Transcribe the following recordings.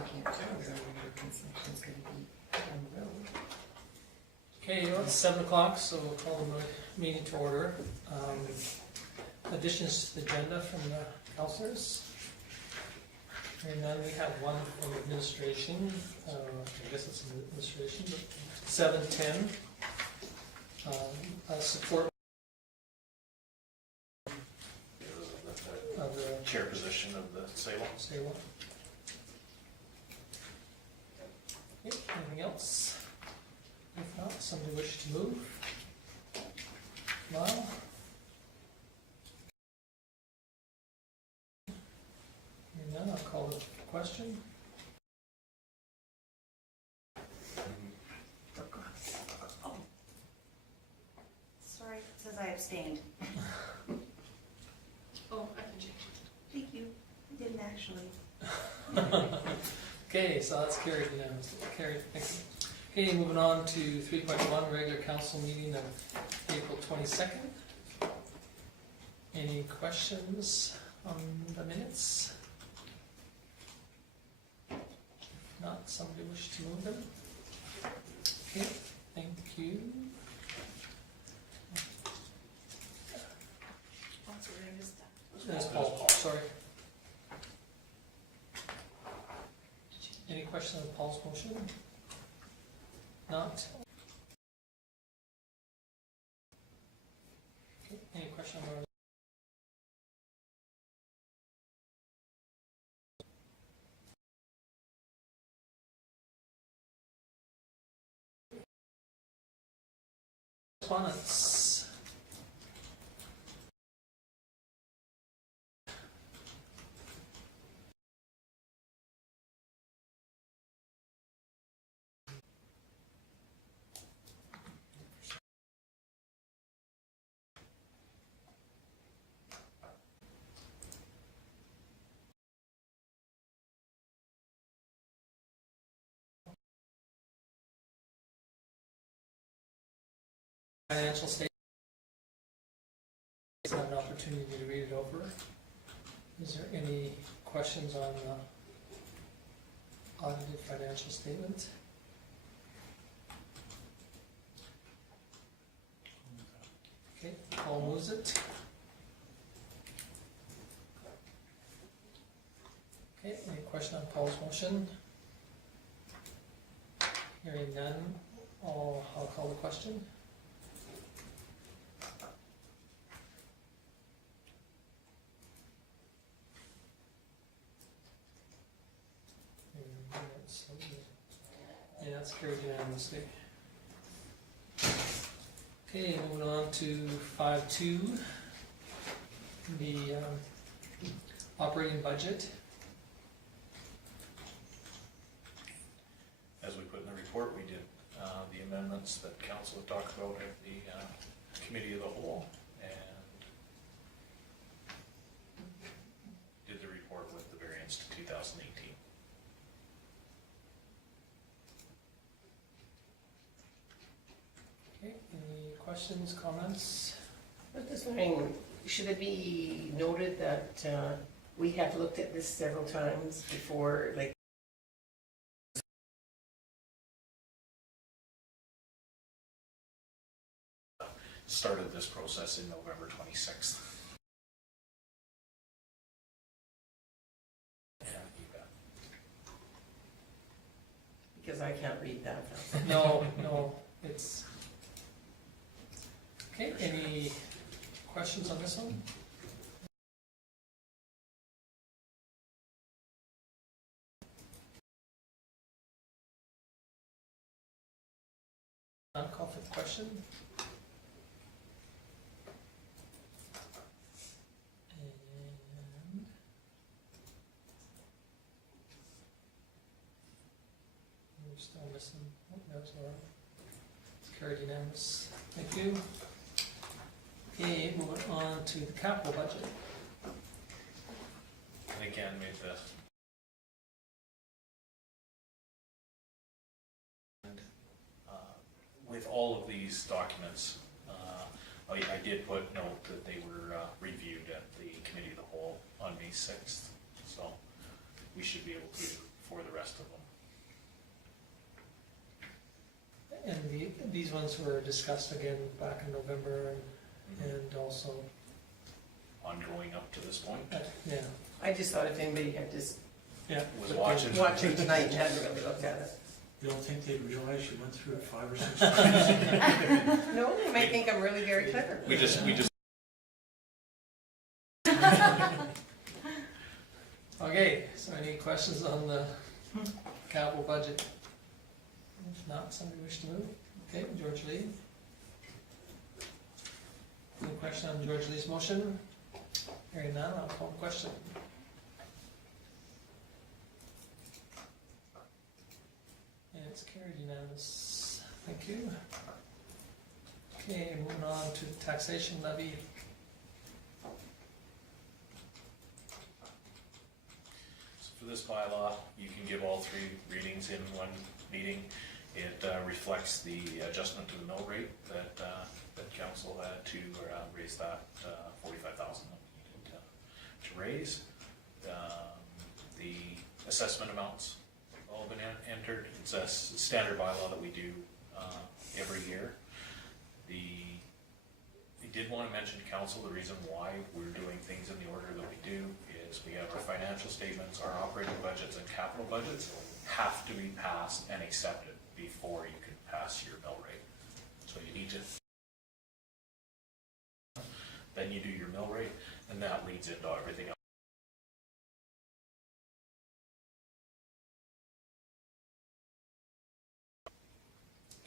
can't tell where your concession's gonna be on the road. Okay, well, it's 7 o'clock, so we'll call the meeting to order. Additions to the agenda from the councillors. And then we have one from administration, I guess it's administration, but 7:10. Support of the chair position of the SALO. SALO. Okay, anything else? If not, somebody wish to move? Lyle? Hearing none, I'll call the question. Sorry, it says I abstained. Oh, I can change it. Thank you. I didn't actually. Okay, so that's carried unanimously. Carried, thank you. Okay, moving on to 3.1, regular council meeting of April 22nd. Any questions on the minutes? If not, somebody wish to move them? Okay, thank you. Oh, sorry, I missed that. That's Paul, sorry. Any questions on Paul's motion? Not? Okay, any question on our correspondence? Financial statement. Have an opportunity to read it over. Is there any questions on the audited financial statement? Okay, Paul moves it. Okay, any question on Paul's motion? Hearing none, I'll call the question. Yeah, that's carried unanimously. Okay, moving on to 5.2, the operating budget. As we put in the report, we did the amendments that council had talked about at the committee of the whole, and did the report with the variance to 2018. Okay, any questions, comments? I was just wondering, should it be noted that we have looked at this several times before, like, Started this process in November 26th. Yeah, you bet. because I can't read that. No, it's... Okay, any questions on this one? None, call for the question. And we're still missing, oh, there's Laura. It's carried unanimous. Thank you. Okay, moving on to the capital budget. And again, made the with all of these documents, I did put note that they were reviewed at the committee of the whole on May 6th, so we should be able to for the rest of them. And these ones were discussed again back in November and also, Ongoing up to this point. yeah. I just thought if anybody had just Was watching. watching tonight and hadn't really looked at it. You don't think they'd realize you went through it 5 or 6 times? No, they might think I'm really very clever. We just, Okay, so any questions on the capital budget? If not, somebody wish to move? Okay, George Lee. Any question on George Lee's motion? Hearing none, I'll call the question. And it's carried unanimous. Thank you. Okay, moving on to taxation levy. So for this bylaw, you can give all 3 readings in one meeting. It reflects the adjustment to the mill rate that council had to raise that $45,000 that we needed to raise. The assessment amounts have all been entered. It's a standard bylaw that we do every year. I did want to mention to council the reason why we're doing things in the order that we do is we have our financial statements, our operating budgets and capital budgets have to be passed and accepted before you can pass your mill rate. So you need to, then you do your mill rate, and that leads into everything else.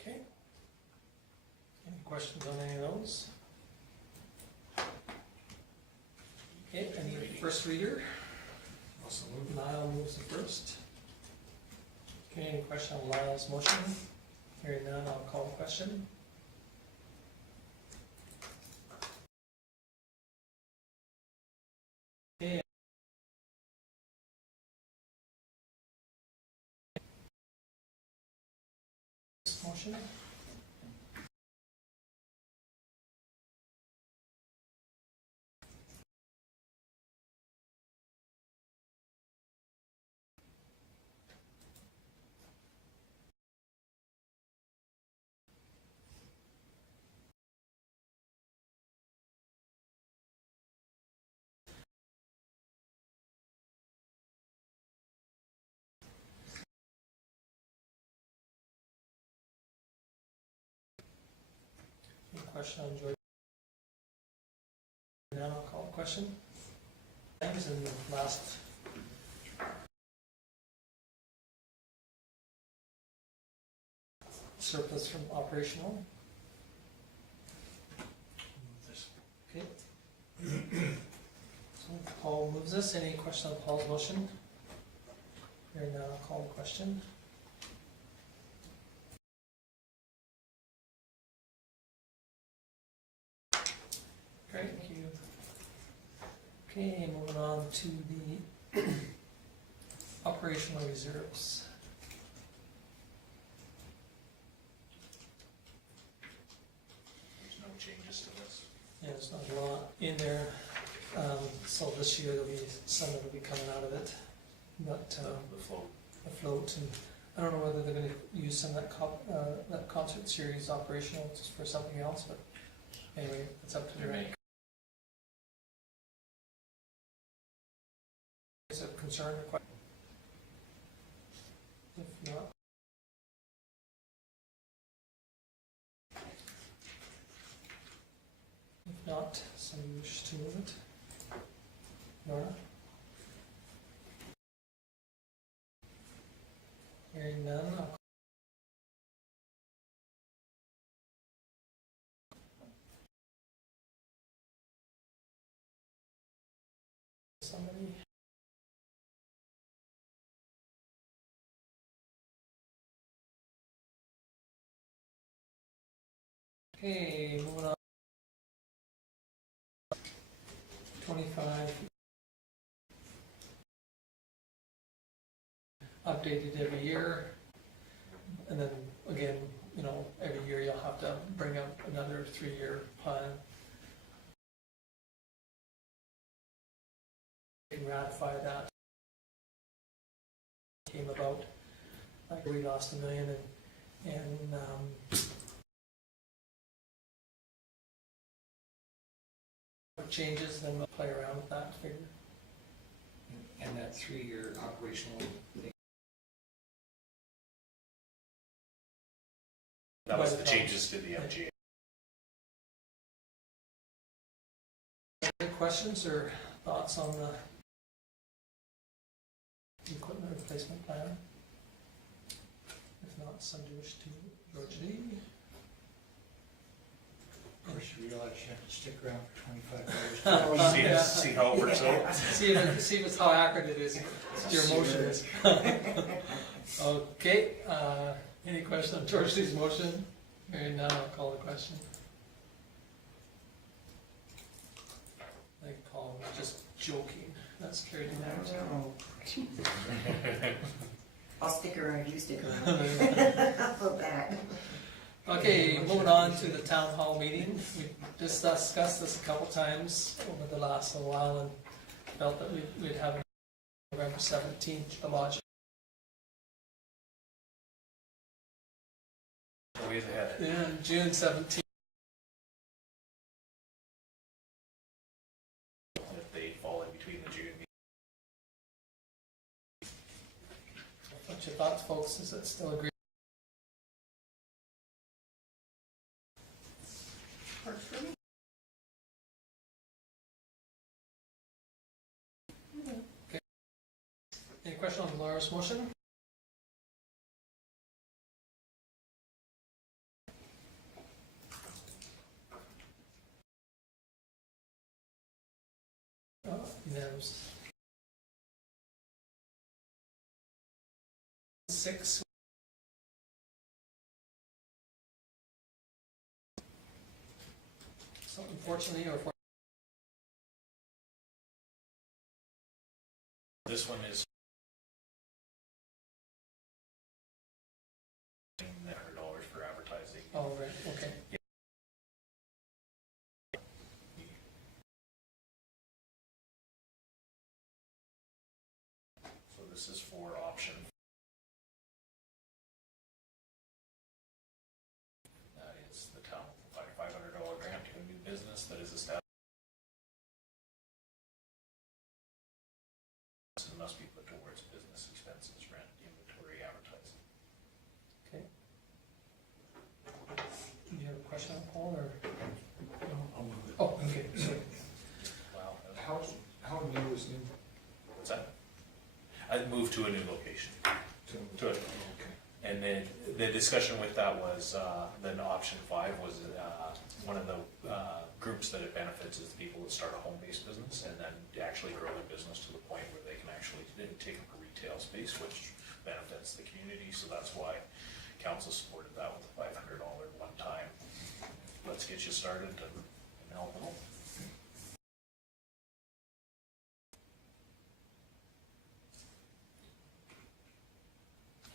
Okay. Any questions on any of those? Okay, any first reader? Lyle moves the first. Okay, any question on Lyle's motion? Hearing none, I'll call the question. Okay. Motion? Any question on George? Now I'll call the question. Things in the last surplus from operational. Okay. So Paul moves this. Any question on Paul's motion? Hearing none, I'll call the question. Great, thank you. Okay, moving on to the operational reserves. There's no changes to this. Yeah, there's not a lot in there. So this year there'll be some that will be coming out of it, but The float. the float, and I don't know whether they're going to use some of that concert series operational just for something else, but anyway, it's up to There them. may Is it a concern or question? If not, somebody wish to move it? Nora? Hearing none, I'll somebody. Okay, moving on. 25. Updated every year. And then again, you know, every year you'll have to bring up another 3-year plan. You can ratify that. came about. Like we lost $1 million and changes, then we'll play around with that figure. And that 3-year operational thing. That was the changes to the MGA. Any questions or thoughts on the equipment replacement plan? If not, some wish to George Lee. Of course, you realize you have to stick around for 25 years. See how it works out. See if it's how accurate it is, your motion is. Okay, any question on George Lee's motion? Hearing none, I'll call the question. I think Paul was just joking, that's carried unanimously. I'll stick around, you stick around. I'll go back. Okay, moving on to the town hall meeting. We just discussed this a couple times over the last little while and felt that we'd have it November 17th, the lodge. Ways ahead. Yeah, June 17th. If they fall in between the June meeting. What's your thoughts, folks? Is it still agreed? Works for me. Okay. Any question on Laura's motion? Unanimous. 6. So unfortunately, or This one is $100 for advertising. oh right, okay. So this is for option. That is the town will provide a $500 grant to a new business that is established and must be put towards business expenses, rent, inventory, advertising. Okay. Do you have a question on Paul or? I'll move it. Oh, okay, sorry. Wow. How new is new? What's that? I'd moved to a new location. To it. Okay. And then the discussion with that was, then option 5 was, one of the groups that it benefits is the people that start a home-based business and then actually grow their business to the point where they can actually take up a retail space, which benefits the community. So that's why council supported that with a $500 one time. Let's get you started and help them out.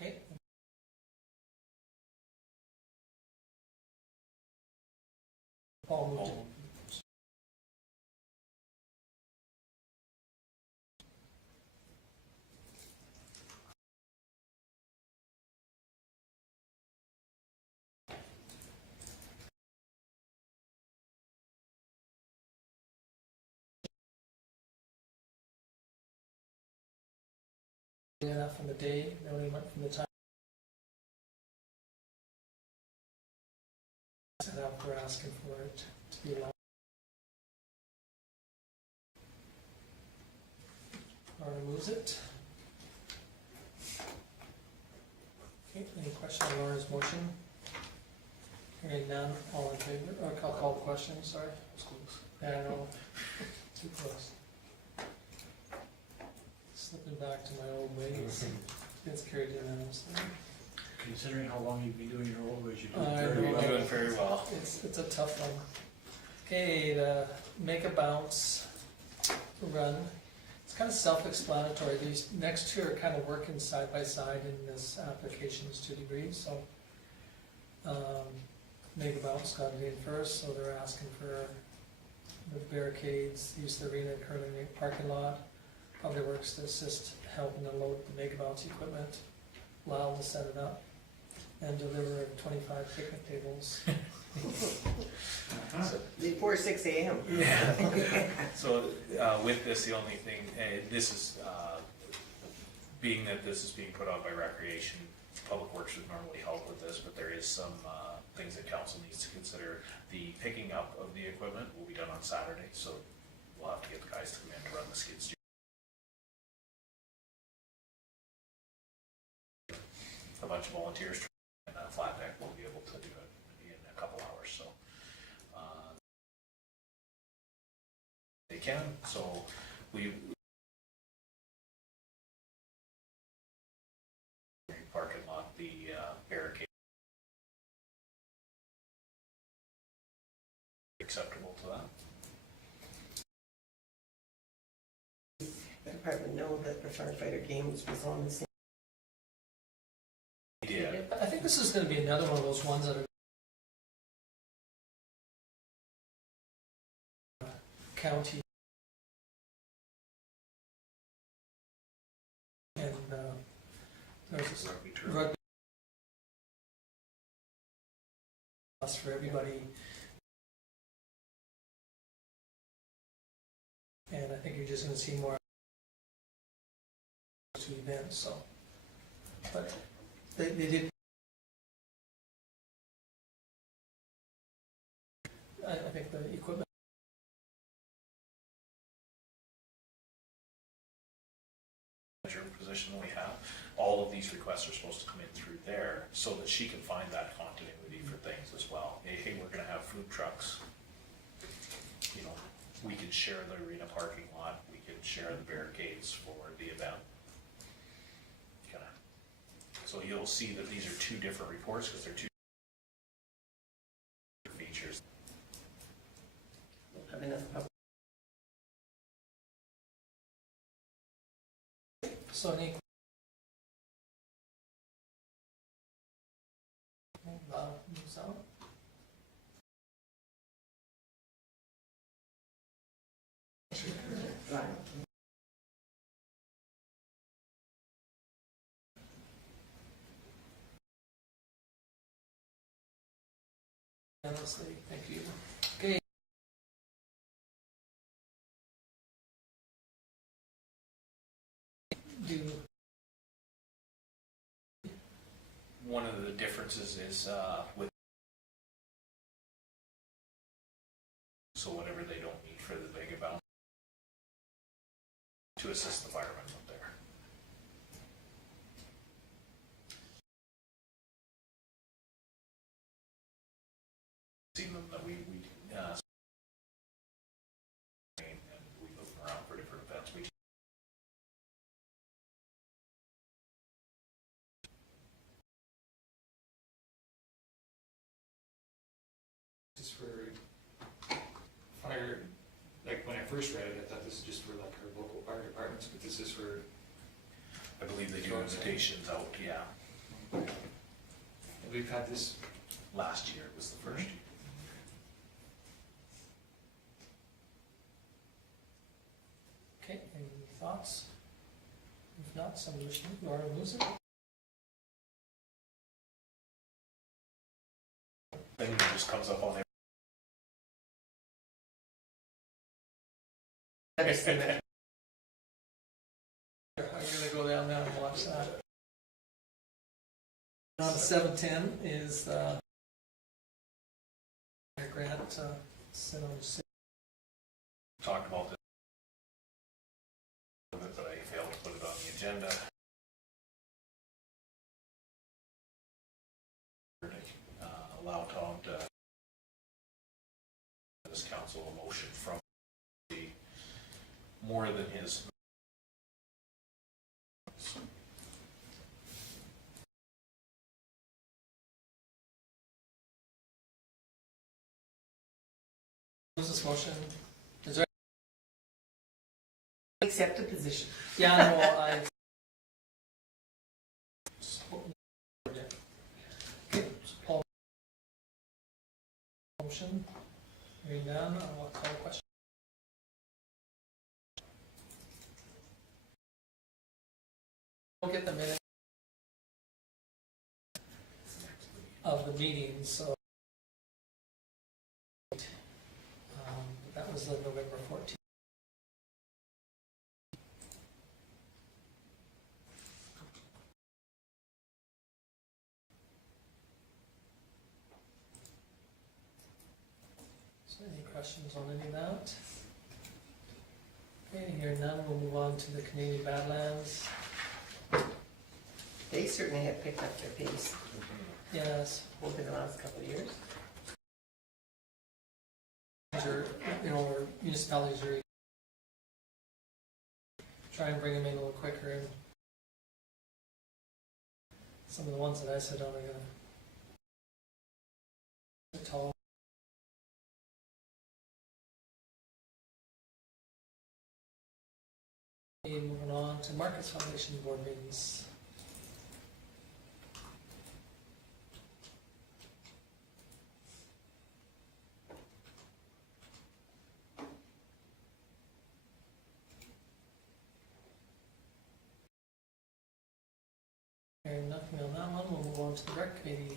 Okay. Paul moved it. Enough from the day, no one went from the time. Set up, we're asking for it to be allowed. Laura moves it. Okay, any question on Laura's motion? Hearing none, all in favor, or I'll call the question, sorry. Yeah, I know, too close. Slipping back to my old ways. It's carried unanimously. Considering how long you've been doing your old ways, you're I doing very know. You're well. doing very well. It's a tough one. Okay, the make a bounce run. It's kind of self-explanatory. These next two are kind of working side by side in this applications to degrees. So make a bounce got it in first, so they're asking for the barricades, use the arena and curling rink parking lot, Public Works to assist helping unload the mega bounce equipment, Lyle to set it up, and deliver 25 picnic tables. Uh-huh. Before 6 AM. So, with this, the only thing, this is, being that this is being put on by Recreation, Public Works would normally help with this, but there is some, things that council needs to consider. The picking up of the equipment will be done on Saturday, so we'll have to get the guys to come in to run the skid steer. A bunch of volunteers and flat deck will be able to do it in a couple hours, so. They can, so we parking lot, the barricade. Acceptable to that? The department know that the Firefighter Games was on the same. Yeah. I think this is gonna be another one of those ones that are county and there's this Rugby tournament. rugby plus for everybody. And I think you're just gonna see more two events, so. But they did. I think the equipment. Position we have, all of these requests are supposed to come in through there so that she can find that continuity for things as well. Hey, we're gonna have food trucks. You know, we can share the arena parking lot, we can share the barricades for the event. Kinda. So you'll see that these are two different reports because they're two features. We'll have enough public. So any. Moves out. Right. Honestly, thank you. Okay. One of the differences is with so whatever they don't need for the big event to assist the firemen up there. Seen them that we and we move them around for different events. We This is for fire, like when I first read it, I thought this is just for like our local fire departments, but this is for, I believe they do invitations out, yeah. we've had this, Last year was the first year. Okay, any thoughts? If not, somebody wish to move, Laura moves it. Thing that just comes up on Estimate. I'm gonna go down there and watch that. On 710 is a grant sent on the talked about this, but I failed to put it on the agenda. Allow Tom to this council a motion from the more than his. Who's this motion? Is there? Accept the position. Yeah, no, I. Okay, Paul. Motion. Hearing none, I will call a question. We'll get the minute of the meeting, so that was the November 14th. So any questions on any of that? Okay, here none, we'll move on to the Canadian Badlands. They certainly have picked up their pace Yes, over the last couple of years. or municipalities are try and bring them in a little quicker, and some of the ones that I sit on are gonna get tall. Okay, moving on to Markets Foundation board meetings. Hearing nothing on that one, we'll move on to the rec committee.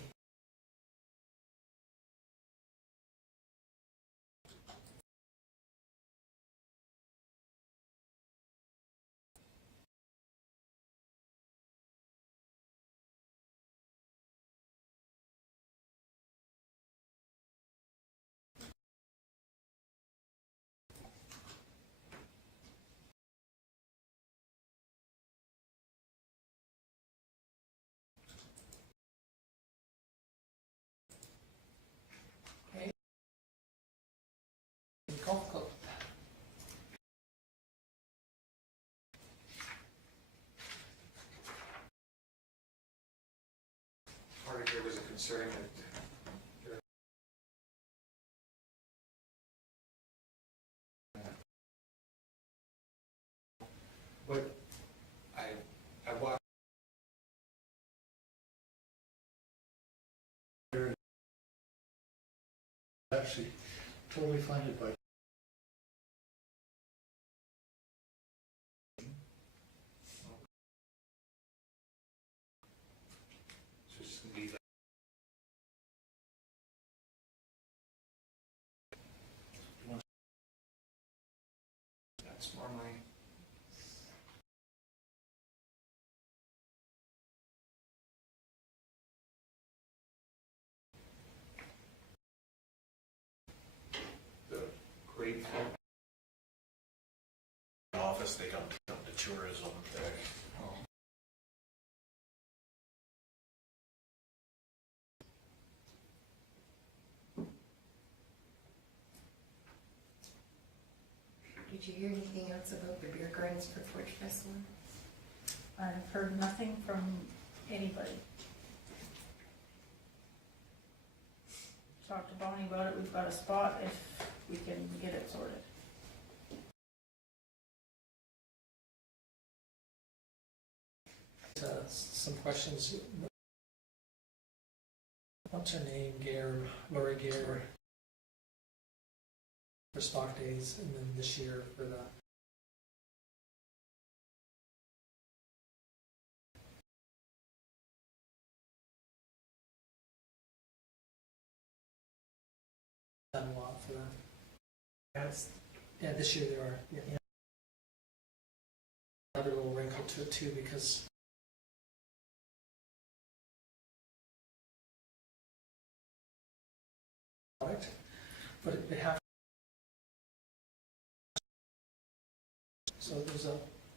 Golf club. Part of there was a concern that but I watched Actually, totally funded by. so it's just gonna be like that's more my the great folk. Office, they come to tourism there. Did you hear anything else about the beer gardens for Forge Festival? I've heard nothing from anybody. Talked to Bonnie about it, we've got a spot if we can get it sorted. Some questions. What's her name? Lori Gare. For stock days, and then this year for the. Done a lot for that. Yes. Yeah, this year there are. Yeah. Another little wrinkle to it too, because but they have. So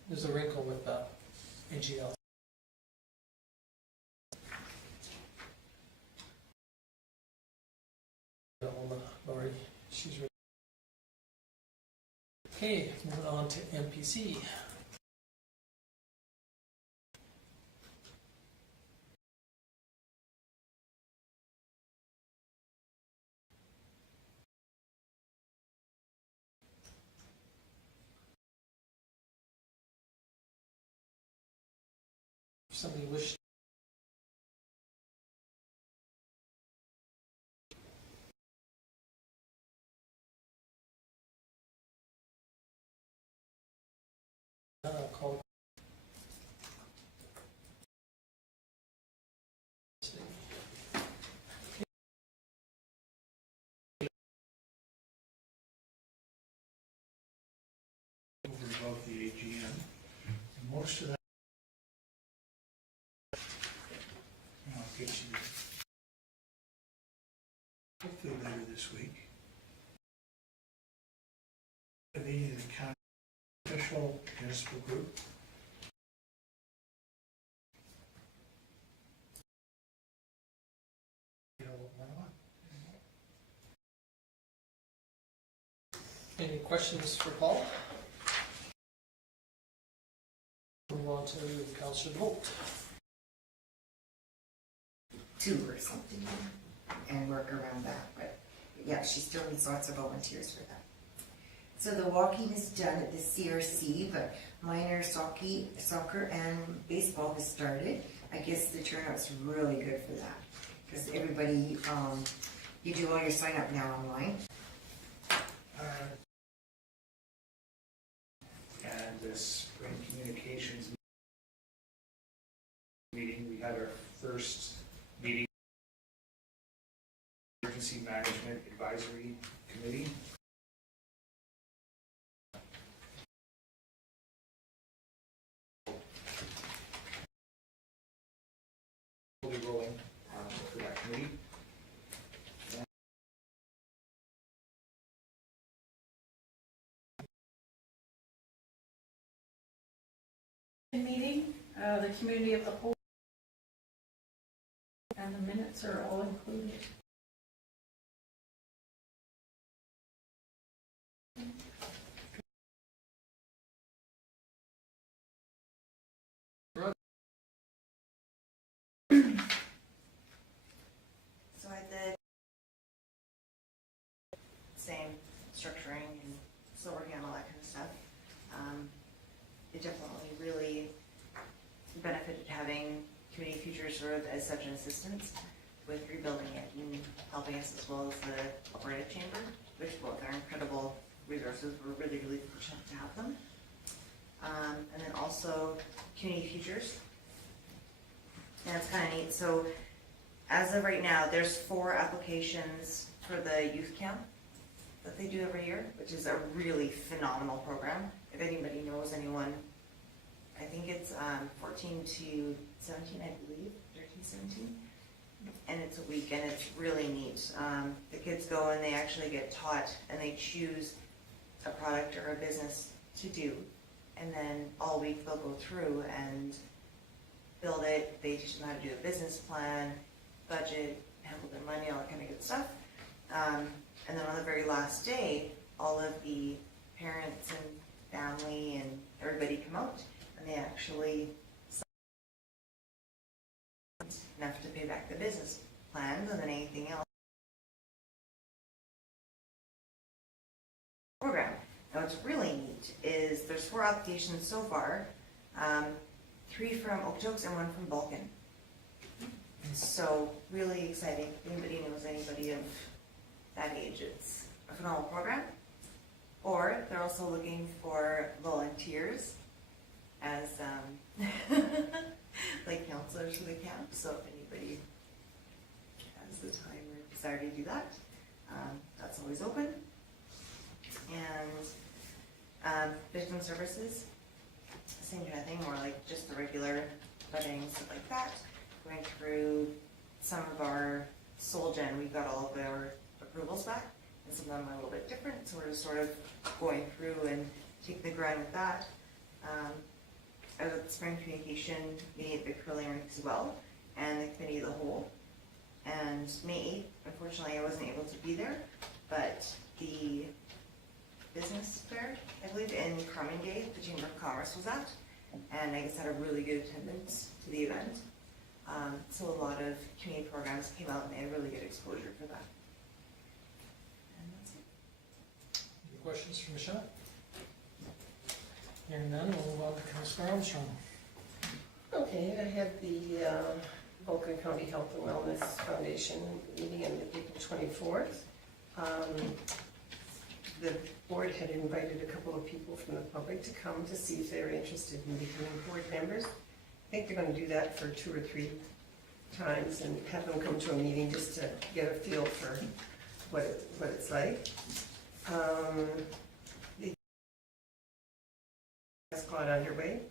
there's a wrinkle with the AGL. Lori, she's really okay. Moving on to MPC. If somebody wished. Call close to that. I'll get you, hopefully later this week. The county official municipal group. Any questions for Paul? Move on to councillor vote. 2 or something, and work around that, but yeah, she still needs lots of volunteers for that. So the walking is done at the CRC, but minor soccer and baseball has started. I guess the turnout's really good for that, because everybody, you do all your sign up now online. And this spring communications meeting, we had our first meeting, Emergency Management Advisory Committee. We'll be rolling for that committee. Meeting, the community of the whole, and the minutes are all included. So I had the same structuring and still working on all that kind of stuff. It definitely really benefited having Community Futures serve as such an assistance with rebuilding it and helping us, as well as the Alberta Chamber, which both are incredible resources. We're really, really fortunate to have them. And then also Community Futures. And it's kind of neat. So as of right now, there's 4 applications for the youth camp that they do every year, which is a really phenomenal program. If anybody knows anyone, I think it's 14 to 17, I believe, 13, 17. And it's a week, and it's really neat. The kids go and they actually get taught, and they choose a product or a business to do. And then all week they'll go through and build it. They teach them how to do a business plan, budget, handle their money, all that kind of good stuff. And then on the very last day, all of the parents and family and everybody come out, and they actually enough to pay back the business plans and then anything else. Program. Now what's really neat is there's 4 applications so far, 3 from Okotoks and 1 from Vulcan. So really exciting. If anybody knows anybody of that age, it's a phenomenal program. Or they're also looking for volunteers as like counselors for the camp. So if anybody has the time or desire to do that, that's always open. And victim services, same kind of thing, more like just the regular vetting, stuff like that. Going through some of our Soul Gen, we've got all of our approvals back, and some of them are a little bit different, so we're just sort of going through and taking the grind with that. I was at the spring communication meeting at the curling rink as well, and the committee of the whole. And May 8th, unfortunately, I wasn't able to be there, but the business fair, I believe, in Carmingay, the Chamber of Commerce was at, and I guess had a really good attendance to the event. So a lot of community programs came out and they had really good exposure for that. And that's it. Any questions for Michelle? Hearing none, we'll move on to councillor Armstrong. Okay, I had the Vulcan County Health and Wellness Foundation meeting on April 24th. The board had invited a couple of people from the public to come to see if they're interested in becoming board members. I think they're going to do that for 2 or 3 times and have them come to a meeting just to get a feel for what it's like. The has got underway.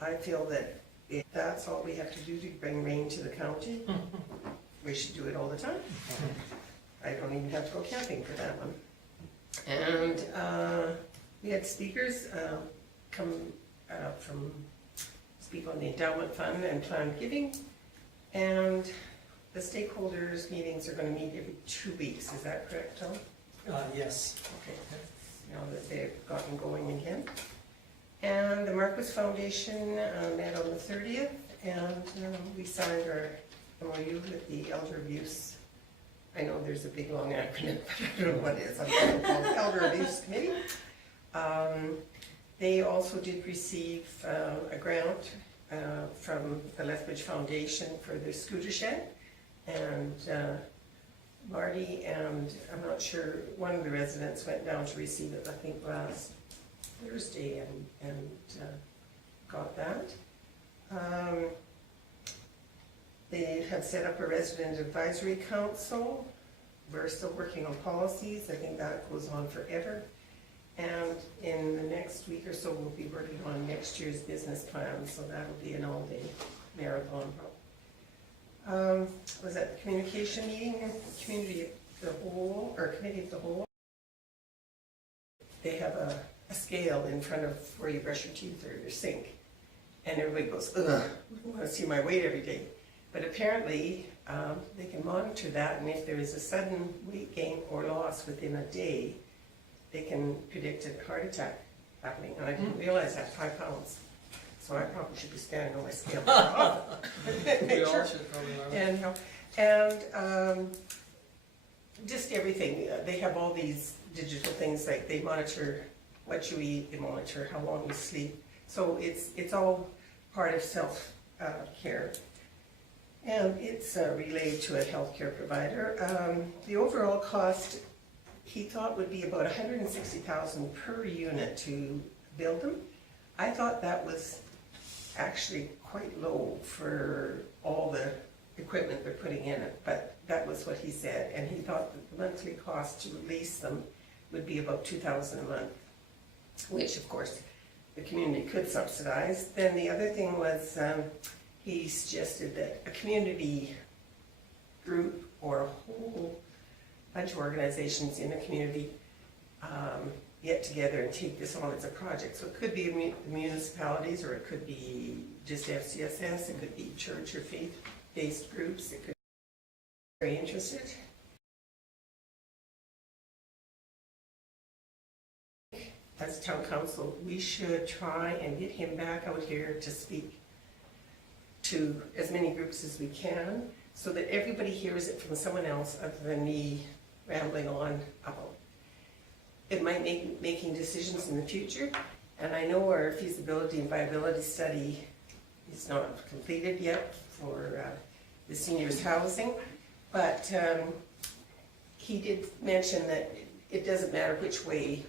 I feel that if that's all we have to do to bring rain to the county, we should do it all the time. I don't even have to go camping for that one. And we had speakers come from speak on the endowment fund and planned giving. And the stakeholders meetings are going to meet every 2 weeks. Is that correct, Tom? Yes. Okay. Now that they've gotten going again. And the Marcus Foundation met on the 30th, and we signed our MOU with the Elder Abuse. I know there's a big long acronym, but I don't know what it is. I'm going to call it Elder Abuse Committee. They also did receive a grant from the Lethbridge Foundation for the scooter shed. And Marty and, I'm not sure, one of the residents went down to receive it, I think last Thursday, and got that. They have set up a resident advisory council. We're still working on policies. I think that goes on forever. And in the next week or so, we'll be working on next year's business plan, so that'll be an all-day marathon. Was that the communication meeting, community of the whole, or committee of the whole? They have a scale in front of where you brush your teeth or your sink, and everybody goes, ugh, I want to see my weight every day. But apparently, they can monitor that, and if there is a sudden weight gain or loss within a day, they can predict a heart attack happening. And I didn't realize that, 5 pounds. So I probably should be standing on my scale more often. We all should probably. And just everything. They have all these digital things, like they monitor what you eat, they monitor how long you sleep. So it's all part of self-care. And it's relayed to a healthcare provider. The overall cost, he thought, would be about $160,000 per unit to build them. I thought that was actually quite low for all the equipment they're putting in it, but that was what he said, and he thought that the monthly cost to release them would be about $2,000 a month, which of course the community could subsidize. Then the other thing was he suggested that a community group or a whole bunch of organizations in the community get together and take this on as a project. So it could be municipalities, or it could be just FCSS, it could be church or faith-based groups. It could be very interested. As town council, we should try and get him back out here to speak to as many groups as we can, so that everybody hears it from someone else other than me rambling on about. It might make making decisions in the future, and I know our feasibility and viability study is not completed yet for the seniors' housing, but he did mention that it doesn't matter which way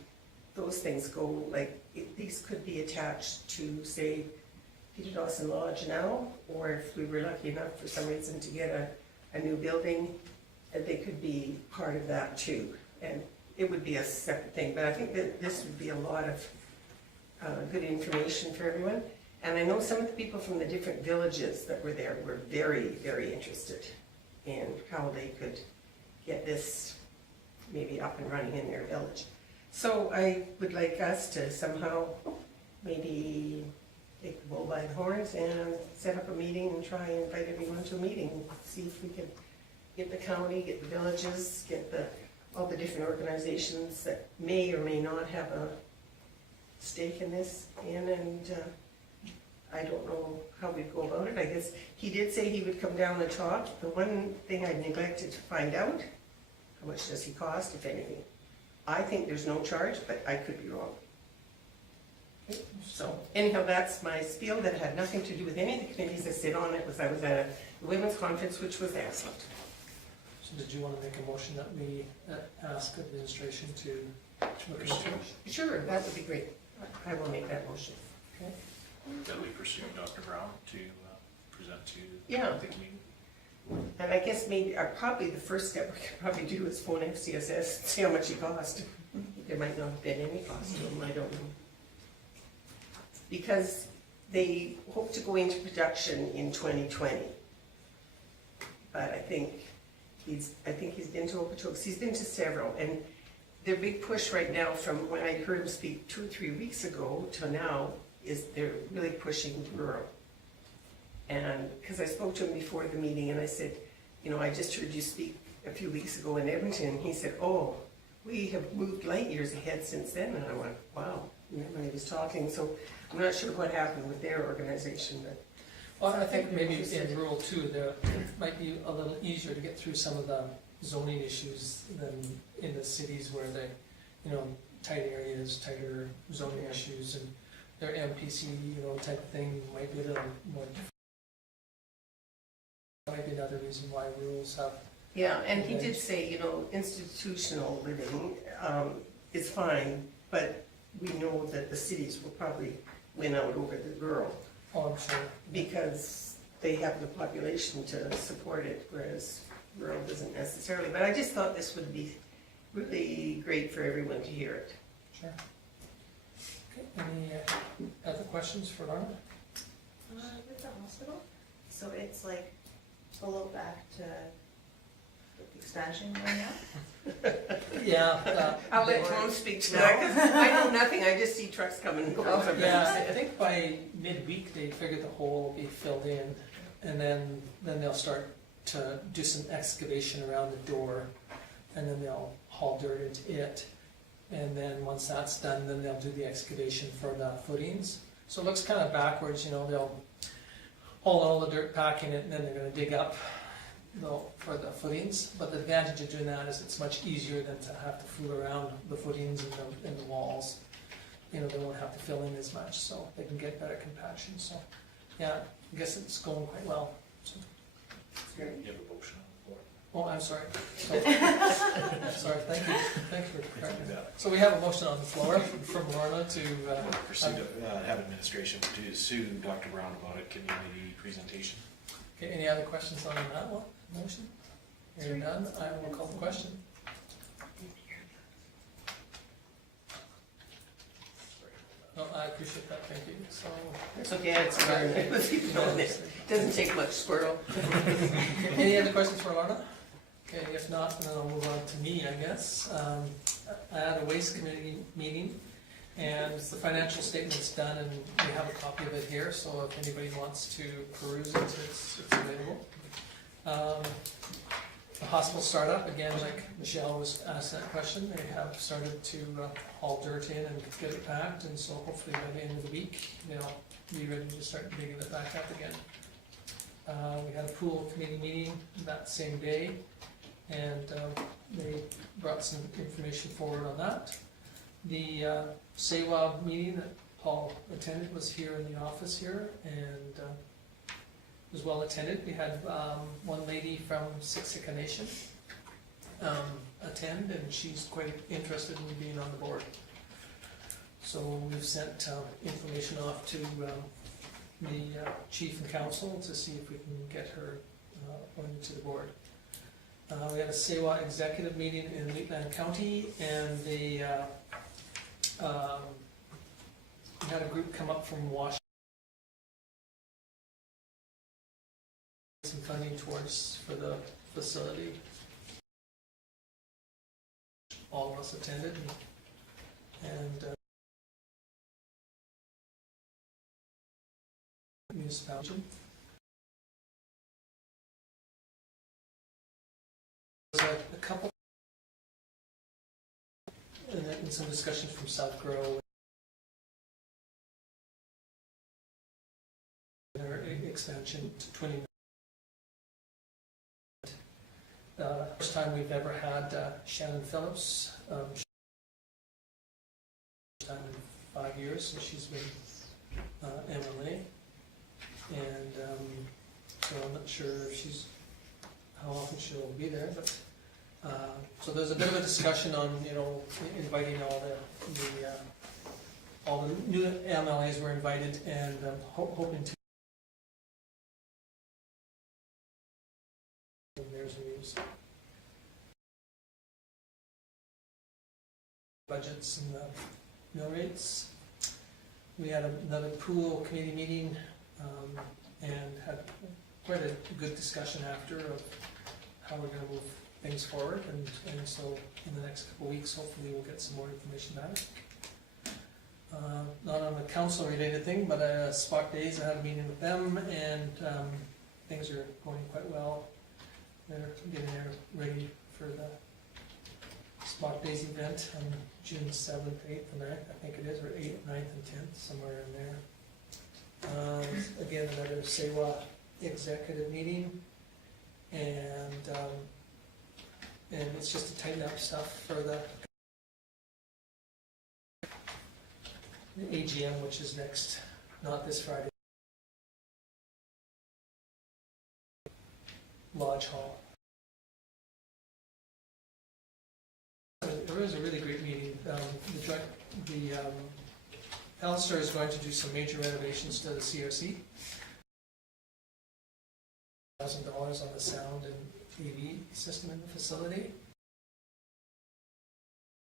those things go. Like, these could be attached to, say, Peter Dawson Lodge now, or if we were lucky enough for some reason to get a new building, they could be part of that too. And it would be a separate thing, but I think that this would be a lot of good information for everyone. And I know some of the people from the different villages that were there were very, very interested in how they could get this maybe up and running in their village. So I would like us to somehow maybe take the bull by the horns and set up a meeting and try and invite everyone to a meeting, see if we can get the county, get the villages, get all the different organizations that may or may not have a stake in this in, and I don't know how we'd go about it. I guess he did say he would come down and talk. The one thing I neglected to find out, how much does he cost, if anything? I think there's no charge, but I could be wrong. Okay. So anyhow, that's my spiel. That had nothing to do with any of the committees I sit on. I was at a women's conference, which was excellent. So did you want to make a motion that we ask administration to look into it? Sure, that would be great. I will make that motion. Okay. That we pursue Dr. Brown to present to Yeah. the community. And I guess maybe, probably the first step we could probably do is phone FCSS and see how much it cost. There might not have been any cost to them, I don't know. Because They hope to go into production in 2020. But I think he's been to Okotoks, he's been to several, and their big push right now from when I heard him speak 2 or 3 weeks ago to now is they're really pushing rural. And, because I spoke to him before the meeting and I said, you know, I just heard you speak a few weeks ago in Edmonton. He said, oh, we have moved light years ahead since then. And I went, wow, when he was talking. So I'm not sure what happened with their organization, but. Well, I think maybe in rural too, there it might be a little easier to get through some of the zoning issues than in the cities where they, you know, tight areas, tighter zoning issues, and their MPC, you know, type of thing might be a little more different. That might be another reason why rules have. Yeah, and he did say, you know, institutional living is fine, but we know that the cities will probably win out over the rural. Oh, I'm sure. Because they have the population to support it, whereas rural doesn't necessarily. But I just thought this would be really great for everyone to hear it. Sure. Okay, any other questions for Lorna? With the hospital, so it's like below back to with the expansion going now? Yeah. I'll let Tom speak to that, because I know nothing, I just see trucks coming and going. Yeah, I think by midweek they figure the hole will be filled in, and then they'll start to do some excavation around the door, and then they'll haul dirt into it, and then once that's done, then they'll do the excavation for the footings. So it looks kind of backwards, you know, they'll haul all the dirt, pack in it, and then they're going to dig up for the footings. But the advantage of doing that is it's much easier than to have to fool around the footings and the walls. You know, they won't have to fill in as much, so they can get better compaction. So, yeah, I guess it's going quite well. So. You have a motion on the floor. Oh, I'm sorry. Sorry, thank you. Thank you for correcting that. So we have a motion on the floor from Lorna to Proceed to have administration to sue Dr. Brown about a community presentation. Okay, any other questions on that one? Motion? Hearing none, I will call the question. No, I appreciate that, thank you. So, It's okay, it's fine. It doesn't take much, squirrel. any other questions for Lorna? Okay, if not, then I'll move on to me, I guess. I had a waste committee meeting, and the financial statement's done, and we have a copy of it here, so if anybody wants to peruse it, it's available. The hospital startup, again, like Michelle was asked that question, they have started to haul dirt in and get it packed, and so hopefully by the end of the week, they'll be ready to start digging it back up again. We had a pool committee meeting that same day, and they brought some information forward on that. The SAWA meeting that Paul attended was here in the office here, and was well attended. We had one lady from Siksika Nation attend, and she's quite interested in being on the board. So we've sent information off to the chief and council to see if we can get her appointed to the board. We had a SAWA executive meeting in Wheatland County, and we had a group come up from Washington, some funding towards for the facility. All of us attended, and municipality. There was a couple, and then some discussions from SouthGrow. Their expansion to 20. First time we've ever had Shannon Phillips. First time in 5 years since she's been MLA, and so I'm not sure if how often she'll be there, but so there's a bit of a discussion on, you know, inviting all the new MLAs were invited, and hoping to. There's news. Budgets and the mill rates. We had another pool committee meeting, and had quite a good discussion after of how we're gonna move things forward, and so in the next couple of weeks, hopefully we'll get some more information about it. Not on a council-related thing, but Spock Days, I had a meeting with them, and things are going quite well. They're getting there ready for the Spock Days event on June 7th, 8th, and 9th, I think it is, or 8th, 9th, and 10th, somewhere in there. Again, another SEWA executive meeting, and it's just to tighten up stuff for the AGM, which is next, not this Friday. Lodge Hall. It was a really great meeting. Alistair is going to do some major renovations to the CRC. $1,000 on the sound and AV system in the facility.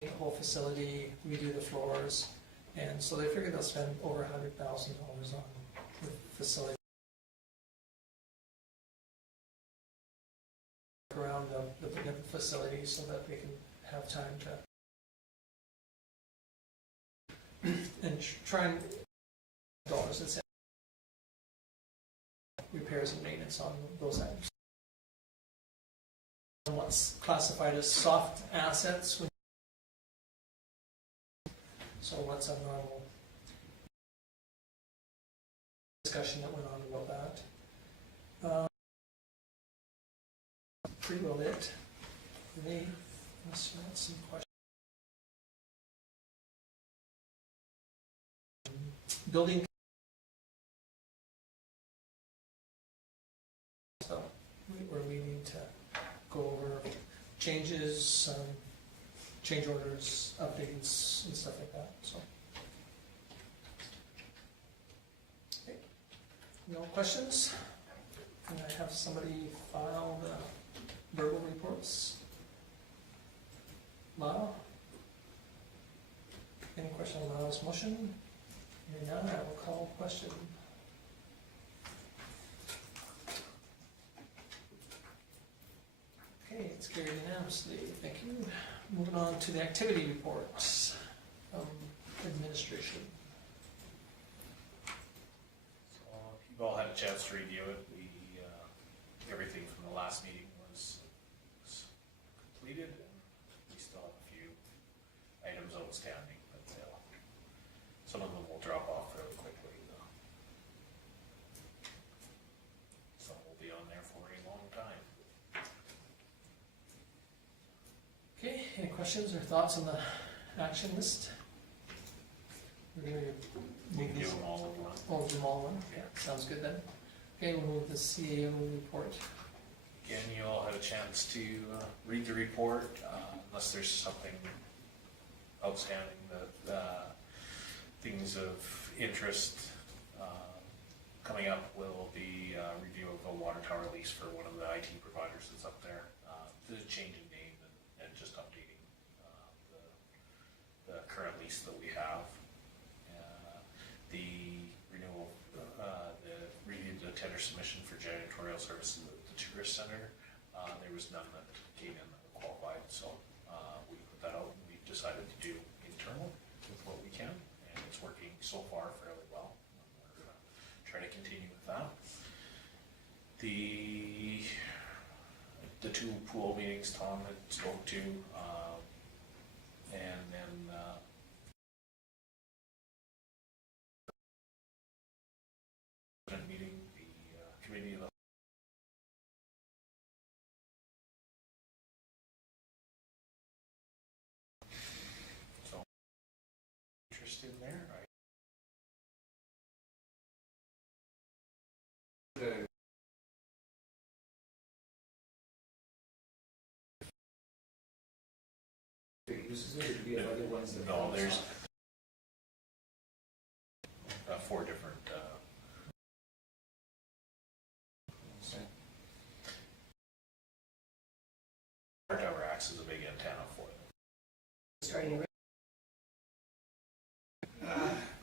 The whole facility, redo the floors, and so they figured they'll spend over $100,000 on the facility. Around the facility so that they can have time to and try and dollars and repairs and maintenance on those items. And what's classified as soft assets. So what's a normal discussion that went on about that. Pretty well it for me. Unless you had some questions. Building. So we're meeting to go over changes, change orders, updates, and stuff like that. So, okay. No questions? Can I have somebody file the verbal reports? Lyle? Any question on Lyle's motion? Hearing none, I will call question. Okay, it's carried unanimously. Thank you. Moving on to the activity reports from administration. So you've all had a chance to review it. Everything from the last meeting was completed, and we still have a few items outstanding, but some of them will drop off fairly quickly. Some will be on there for a long time. Okay, any questions or thoughts on the action list? We're going to We can do them all at once. Oh, do them all in one? Yeah, sounds good then. Okay, we'll move the CAO report. Again, you all had a chance to read the report, unless there's something outstanding that things of interest coming up will be a review of a water tower lease for one of the IT providers that's up there. There's a change in name and just updating the current lease that we have. The renewal, the tender submission for janitorial services at the Tourist Center. There was none that came in that qualified, so we put that out and we've decided to do internal with what we can, and it's working so far fairly well. We're going to try to continue with that. The two pool meetings Tom had spoke to, and then meeting the committee of the so interest in there, right? Uses it, or do we have other ones that? No, there's 4 different. Water tower acts as a big antenna for them. Starting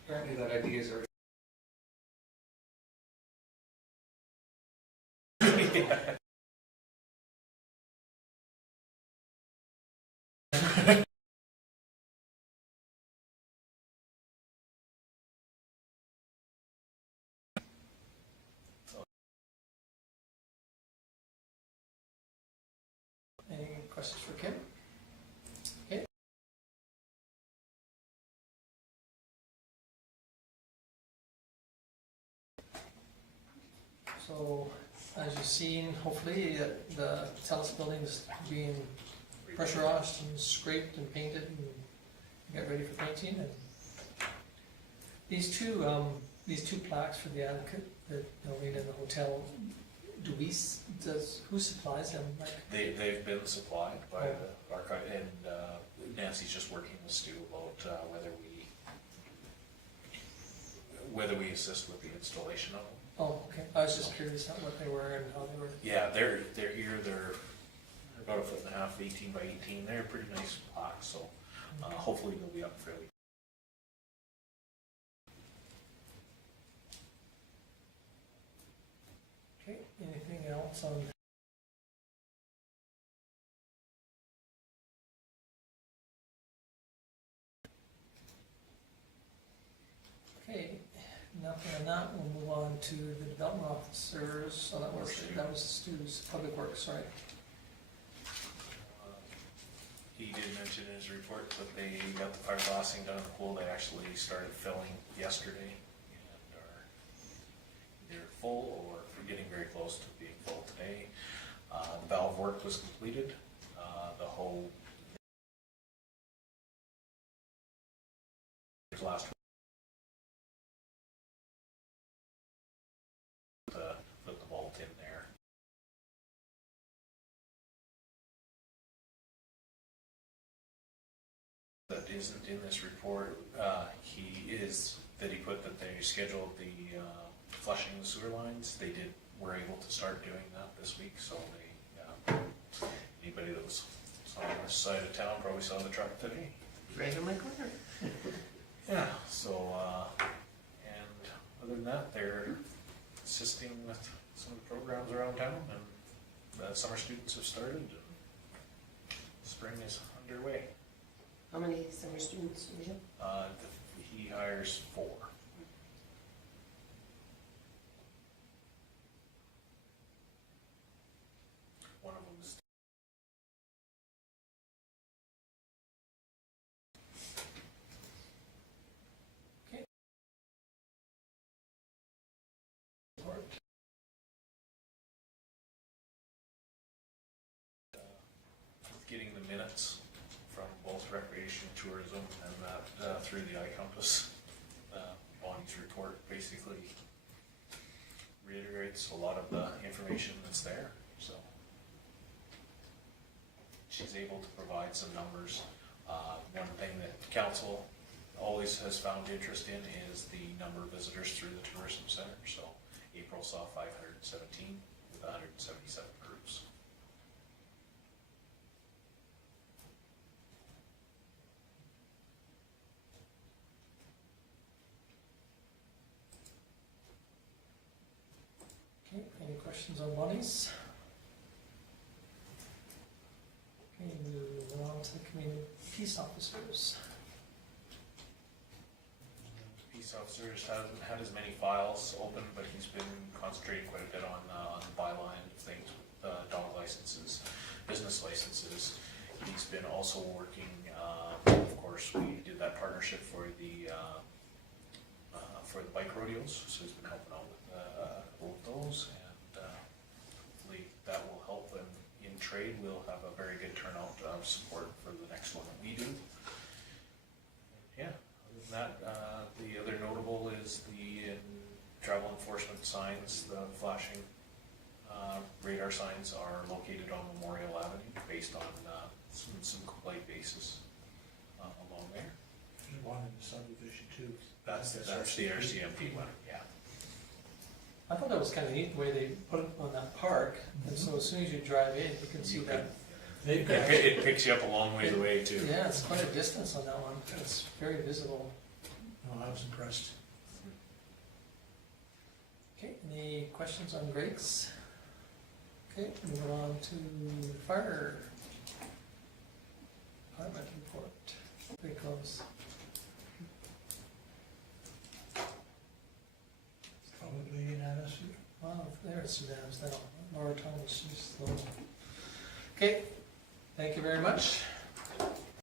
Apparently that idea is Any questions for Kim? Okay. So, as you've seen, hopefully, the Telus building is being pressure washed and scraped and painted and get ready for painting. And these two plaques for the advocate that made in the hotel, who supplies them? Like, They've been supplied by the archive, and Nancy's just working with Stu about whether we assist with the installation of them. oh, okay. I was just curious about what they were and how they were. Yeah, they're here. They're about 1.5 feet, 18 by 18. They're pretty nice plaques, so hopefully they'll be up fairly. Okay. Anything else on? Okay. Nothing on that. We'll move on to the development officers. So that was Stu's public works, right? He did mention in his report that they got the fiberglassing done in the pool. They actually started filling yesterday and are either full or getting very close to being full today. The valve work was completed. The whole last week. Put the bolt in there. That isn't in this report. He put that they scheduled the flushing the sewer lines. They were able to start doing that this week, so they, anybody that was on this side of town probably saw the truck today. Right on my corner. Yeah, so, and other than that, they're assisting with some of the programs around town, and the summer students have started, and spring is underway. How many summer students do we have? He hires 4. One of them is Okay. getting the minutes from both recreation and tourism and that through the iCompass. Bonnie's report basically reiterates a lot of the information that's there, so she's able to provide some numbers. One thing that council always has found interest in is the number of visitors through the tourism center. So April saw 517 with 177 groups. Okay, any questions on monies? Okay, moving on to the community peace officers. Peace officers hasn't had as many files open, but he's been concentrating quite a bit on the bylaw end of things with dog licenses, business licenses. He's been also working, of course, we did that partnership for the bike rodeos, so he's been helping out with both those, and hopefully that will help. And in trade, we'll have a very good turnout of support for the next one that we do. Yeah, other than that, the other notable is the travel enforcement signs. The flashing radar signs are located on Memorial Avenue based on some complaint basis along there. There's one in the subdivision too. That's the RCMP one, yeah. I thought that was kind of neat the way they put it on that park, and so as soon as you drive in, you can see that. It picks you up a long ways away too. Yeah, it's quite a distance on that one. It's very visible. Oh, I was impressed. Okay, any questions on Greg's? Okay, moving on to fire department report. Pretty close. Probably unanimous. Wow, there's Suzanne's now. Laura Thomas, she's slow. Okay, thank you very much.